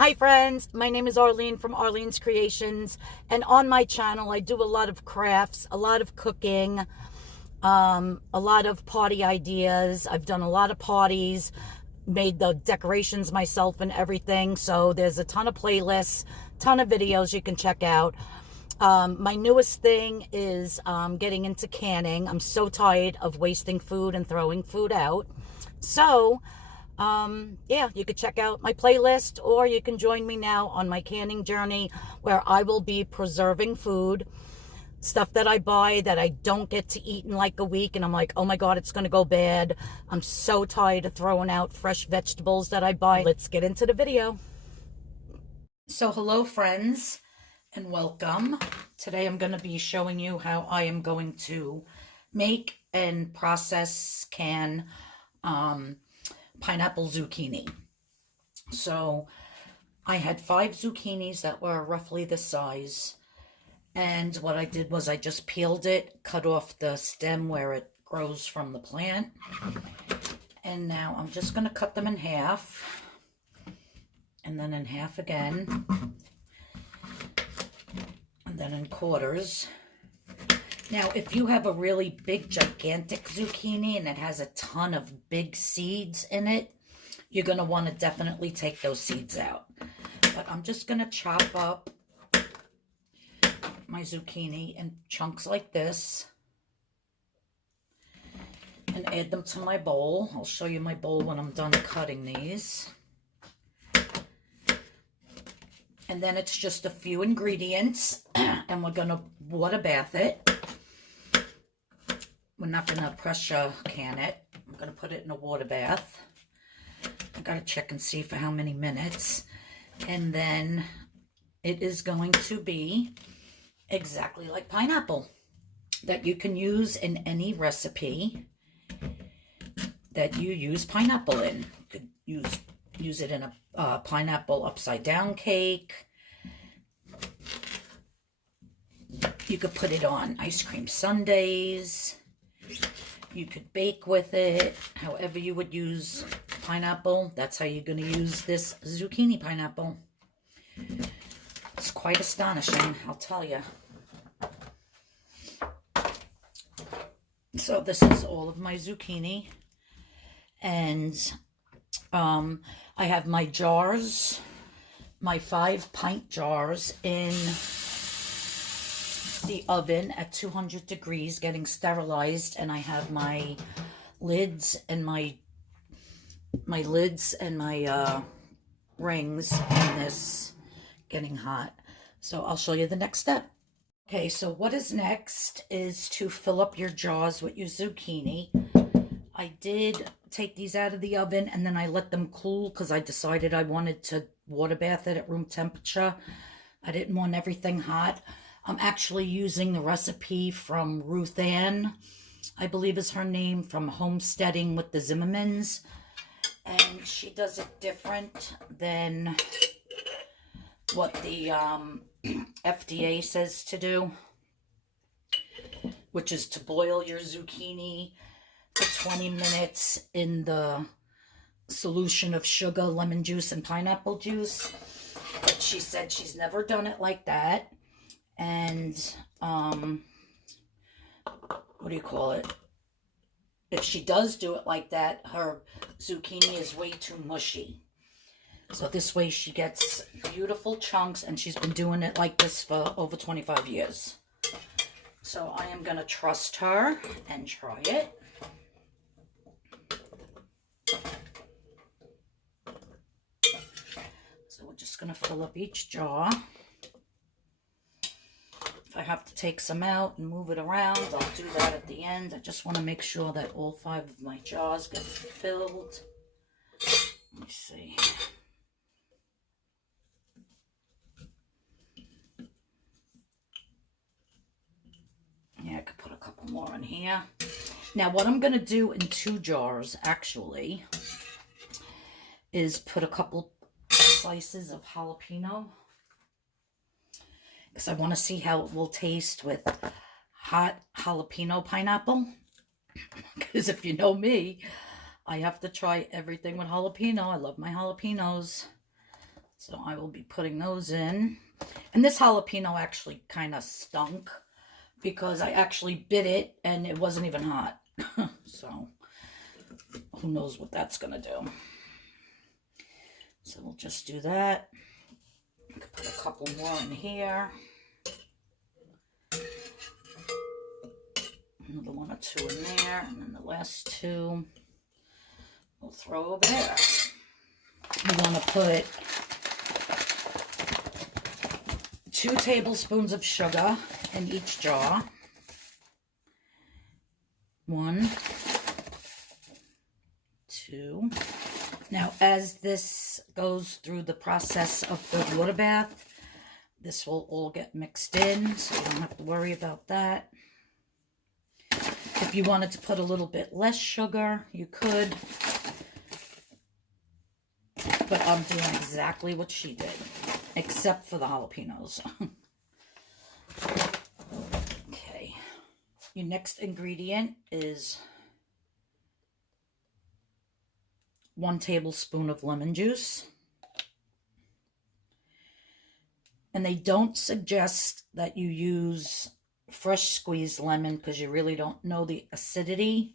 Hi friends, my name is Arlene from Arlene's Creations, and on my channel I do a lot of crafts, a lot of cooking, a lot of party ideas. I've done a lot of parties, made the decorations myself and everything, so there's a ton of playlists, ton of videos you can check out. My newest thing is getting into canning. I'm so tired of wasting food and throwing food out. So yeah, you could check out my playlist, or you can join me now on my canning journey where I will be preserving food, stuff that I buy that I don't get to eat in like a week, and I'm like, oh my God, it's going to go bad. I'm so tired of throwing out fresh vegetables that I buy. Let's get into the video. So hello friends, and welcome. Today I'm going to be showing you how I am going to make and process can pineapple zucchini. So I had 5 zucchinis that were roughly this size, and what I did was I just peeled it, cut off the stem where it grows from the plant, and now I'm just going to cut them in half, and then in half again, and then in quarters. Now, if you have a really big, gigantic zucchini and it has a ton of big seeds in it, you're going to want to definitely take those seeds out. But I'm just going to chop up my zucchini in chunks like this and add them to my bowl. I'll show you my bowl when I'm done cutting these. And then it's just a few ingredients, and we're going to water bath it. We're not going to pressure can it. I'm going to put it in a water bath. I got to check and see for how many minutes. And then it is going to be exactly like pineapple that you can use in any recipe that you use pineapple in. You could use it in a pineapple upside down cake. You could put it on ice cream sundaes. You could bake with it. However you would use pineapple, that's how you're going to use this zucchini pineapple. It's quite astonishing, I'll tell you. So this is all of my zucchini, and I have my jars, my 5 pint jars in the oven at 200 degrees getting sterilized, and I have my lids and my rings in this getting hot. So I'll show you the next step. Okay, so what is next is to fill up your jars with your zucchini. I did take these out of the oven and then I let them cool because I decided I wanted to water bath it at room temperature. I didn't want everything hot. I'm actually using the recipe from Ruth Ann, I believe is her name, from Homesteading with the Zimmermans. And she does it different than what the FDA says to do, which is to boil your zucchini for 20 minutes in the solution of sugar, lemon juice, and pineapple juice. But she said she's never done it like that. And, what do you call it? If she does do it like that, her zucchini is way too mushy. So this way she gets beautiful chunks, and she's been doing it like this for over 25 years. So I am going to trust her and try it. So we're just going to fill up each jar. If I have to take some out and move it around, I'll do that at the end. I just want to make sure that all 5 of my jars get filled. Let me see. Yeah, I could put a couple more in here. Now, what I'm going to do in 2 jars, actually, is put a couple slices of jalapeno, because I want to see how it will taste with hot jalapeno pineapple. Because if you know me, I have to try everything with jalapeno. I love my jalapenos. So I will be putting those in. And this jalapeno actually kind of stunk because I actually bit it and it wasn't even hot. So who knows what that's going to do. So we'll just do that. I could put a couple more in here. Another one or two in there. And then the last two we'll throw over there. We want to put 2 tablespoons of sugar in each jar. 1, 2. Now, as this goes through the process of the water bath, this will all get mixed in, so you don't have to worry about that. If you wanted to put a little bit less sugar, you could. But I'm doing exactly what she did, except for the jalapenos. Okay. Your next ingredient is 1 tablespoon of lemon juice. And they don't suggest that you use fresh squeezed lemon because you really don't know the acidity,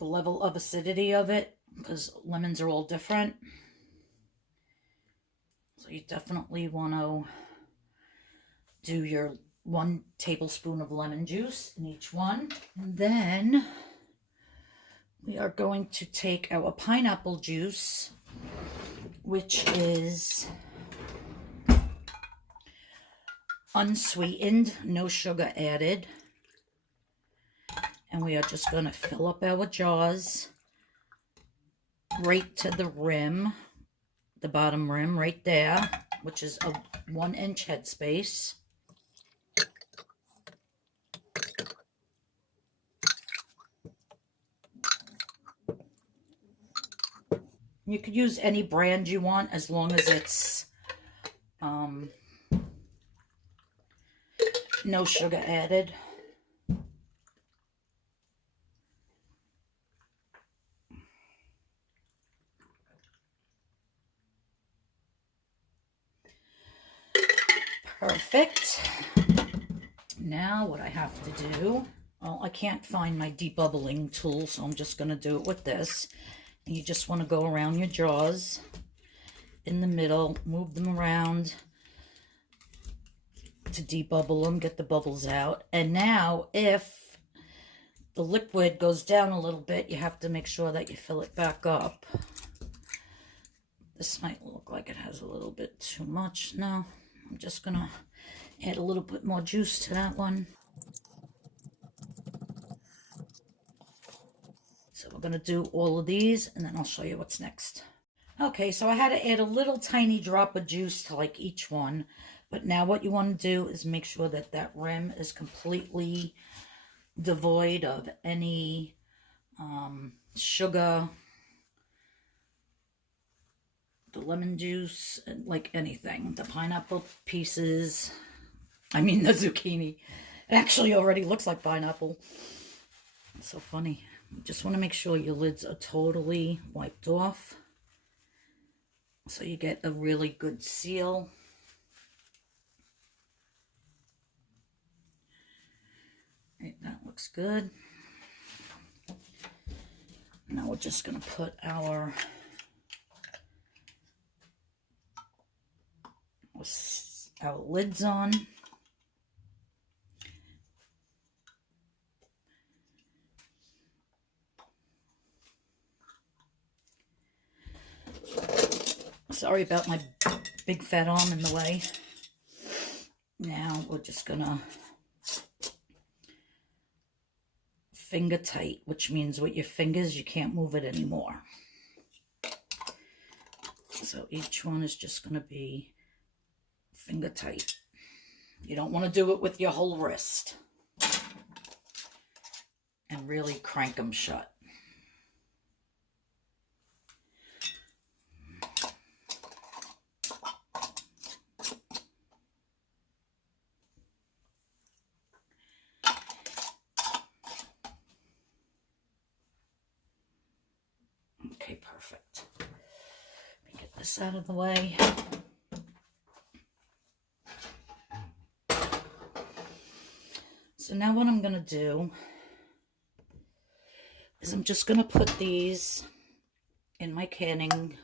the level of acidity of it, because lemons are all different. So you definitely want to do your 1 tablespoon of lemon juice in each one. And then we are going to take our pineapple juice, which is unsweetened, no sugar added. And we are just going to fill up our jars right to the rim, the bottom rim right there, which is a 1-inch headspace. You could use any brand you want as long as it's no sugar added. Perfect. Now what I have to do, well, I can't find my debubbling tool, so I'm just going to do it with this. And you just want to go around your jars in the middle, move them around to debubble them, get the bubbles out. And now if the liquid goes down a little bit, you have to make sure that you fill it back up. This might look like it has a little bit too much. No, I'm just going to add a little bit more juice to that one. So we're going to do all of these, and then I'll show you what's next. Okay, so I had to add a little tiny drop of juice to like each one. But now what you want to do is make sure that that rim is completely devoid of any sugar, the lemon juice, like anything. The pineapple pieces, I mean the zucchini. It actually already looks like pineapple. It's so funny. You just want to make sure your lids are totally wiped off so you get a really good seal. Right, that looks good. Now we're just going to put our lids on. Sorry about my big fat arm in the way. Now we're just gonna finger tight, which means with your fingers you can't move it anymore. So each one is just gonna be finger tight. You don't want to do it with your whole wrist. And really crank them shut. Okay, perfect. Let me get this out of the way. So now what I'm going to do is I'm just going to put these in my canning.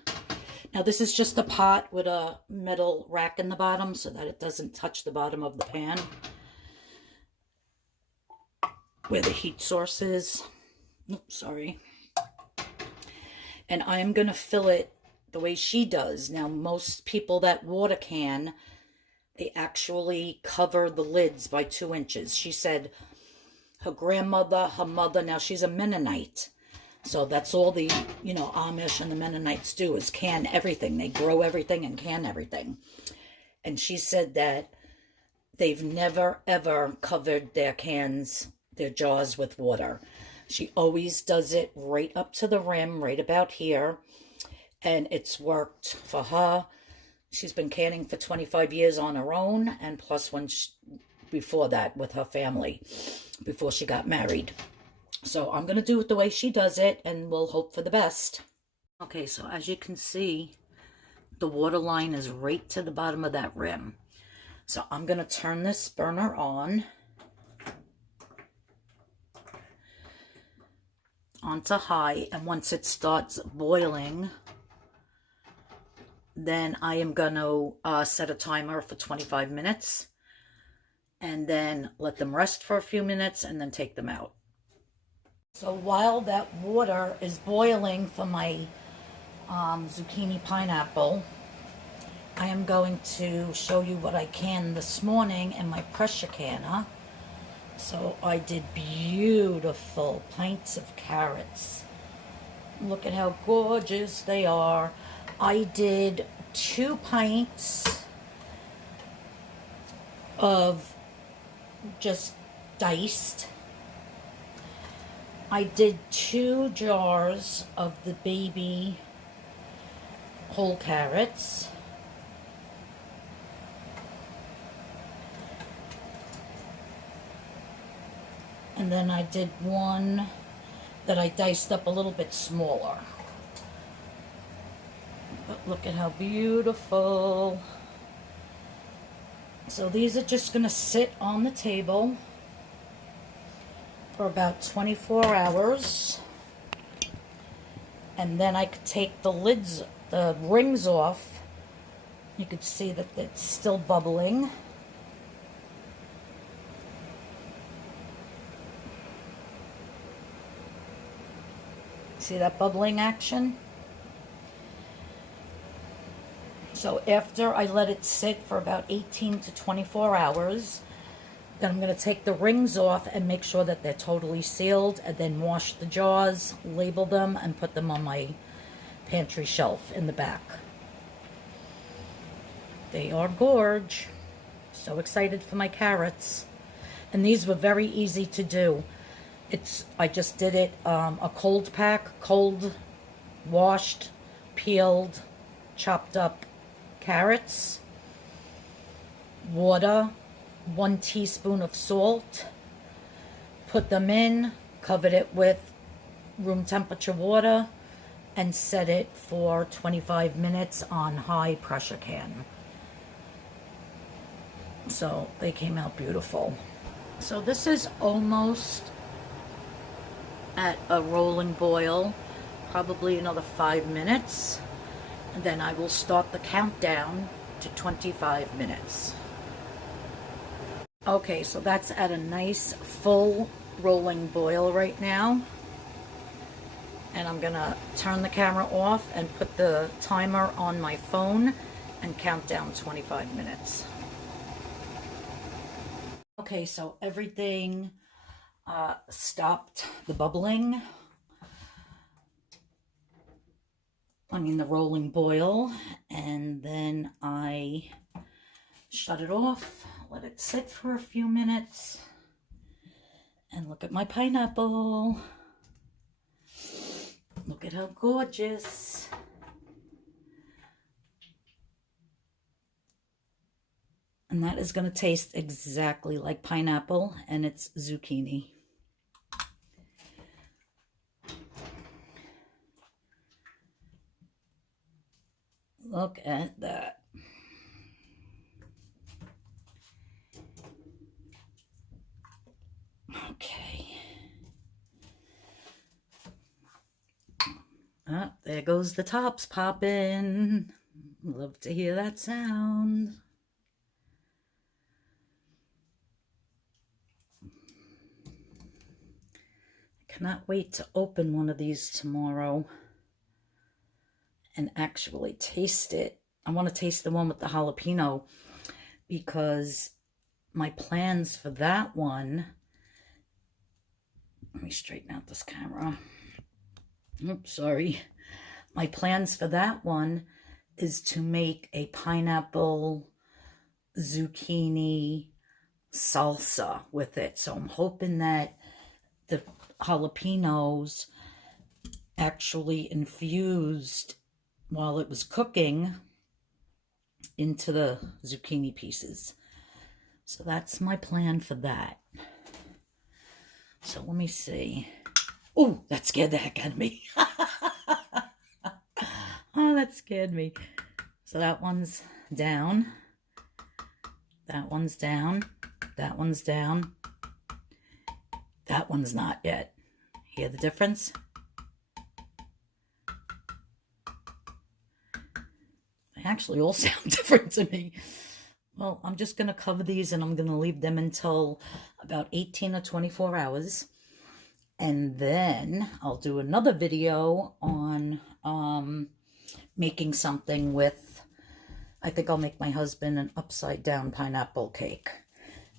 Now this is just a pot with a metal rack in the bottom so that it doesn't touch the bottom of the pan where the heat source is. Oops, sorry. And I'm going to fill it the way she does. Now most people that water can, they actually cover the lids by 2 inches. She said her grandmother, her mother, now she's a Mennonite. So that's all the, Amish and the Mennonites do is can everything. They grow everything and can everything. And she said that they've never, ever covered their cans, their jars with water. She always does it right up to the rim, right about here. And it's worked for her. She's been canning for 25 years on her own, and plus before that with her family, before she got married. So I'm going to do it the way she does it, and we'll hope for the best. Okay, so as you can see, the water line is right to the bottom of that rim. So I'm going to turn this burner on onto high, and once it starts boiling, then I am going to set a timer for 25 minutes and then let them rest for a few minutes and then take them out. So while that water is boiling for my zucchini pineapple, I am going to show you what I canned this morning in my pressure canner. So I did beautiful pints of carrots. Look at how gorgeous they are. I did 2 pints of just diced. I did 2 jars of the baby whole carrots. And then I did 1 that I diced up a little bit smaller. But look at how beautiful. So these are just going to sit on the table for about 24 hours. And then I could take the rings off. You could see that it's still bubbling. See that bubbling action? So after I let it sit for about 18 to 24 hours, then I'm going to take the rings off and make sure that they're totally sealed, and then wash the jars, label them, and put them on my pantry shelf in the back. They are gorge. So excited for my carrots. And these were very easy to do. I just did it a cold pack, cold, washed, peeled, chopped up carrots, water, 1 teaspoon of salt, put them in, covered it with room temperature water, and set it for 25 minutes on high pressure can. So they came out beautiful. So this is almost at a rolling boil, probably another 5 minutes. And then I will start the countdown to 25 minutes. Okay, so that's at a nice full rolling boil right now. And I'm gonna turn the camera off and put the timer on my phone and count down 25 minutes. Okay, so everything stopped the bubbling. The rolling boil, and then I shut it off, let it sit for a few minutes, and look at my pineapple. Look at how gorgeous. And that is going to taste exactly like pineapple, and it's zucchini. Look at that. Okay. Oh, there goes the tops popping. Love to hear that sound. Cannot wait to open one of these tomorrow and actually taste it. I want to taste the one with the jalapeno because my plans for that one, let me straighten out this camera. Oops, sorry. My plans for that one is to make a pineapple zucchini salsa with it. So I'm hoping that the jalapenos actually infused while it was cooking into the zucchini pieces. So that's my plan for that. So let me see. Oh, that scared the heck out of me. Oh, that scared me. So that one's down. That one's down. That one's down. That one's not yet. Hear the difference? They actually all sound different to me. Well, I'm just going to cover these and I'm going to leave them until about 18 or 24 hours. And then I'll do another video on making something with, I think I'll make my husband an upside down pineapple cake.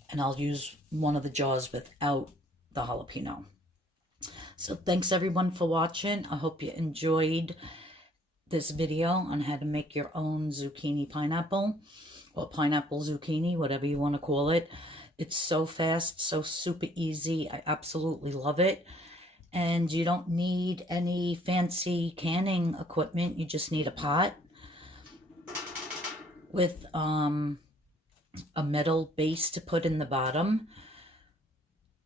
And I'll use one of the jars without the jalapeno. So thanks everyone for watching. I hope you enjoyed this video on how to make your own zucchini pineapple, or pineapple zucchini, whatever you want to call it. It's so fast, so super easy. I absolutely love it. And you don't need any fancy canning equipment. You just need a pot with a metal base to put in the bottom.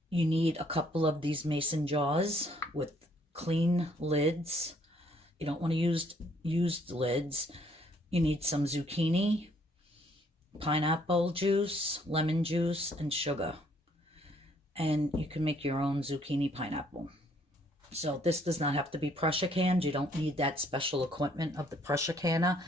You need a couple of these mason jars with clean lids. You don't want to use used lids. You need some zucchini, pineapple juice, lemon juice, and sugar. And you can make your own zucchini pineapple. So this does not have to be pressure canned. You don't need that special equipment of the pressure canner.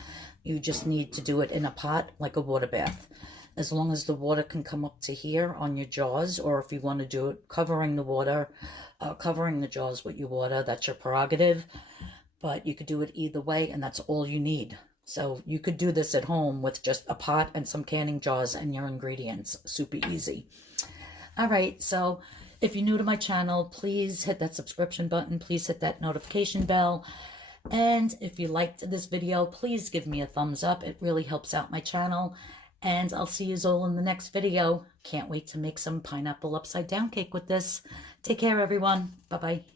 You just need to do it in a pot like a water bath. As long as the water can come up to here on your jars, or if you want to do it covering the water, covering the jars with your water, that's your prerogative. But you could do it either way, and that's all you need. So you could do this at home with just a pot and some canning jars and your ingredients. Super easy. All right, so if you're new to my channel, please hit that subscription button. Please hit that notification bell. And if you liked this video, please give me a thumbs up. It really helps out my channel. And I'll see you all in the next video. Can't wait to make some pineapple upside down cake with this. Take care, everyone. Bye-bye.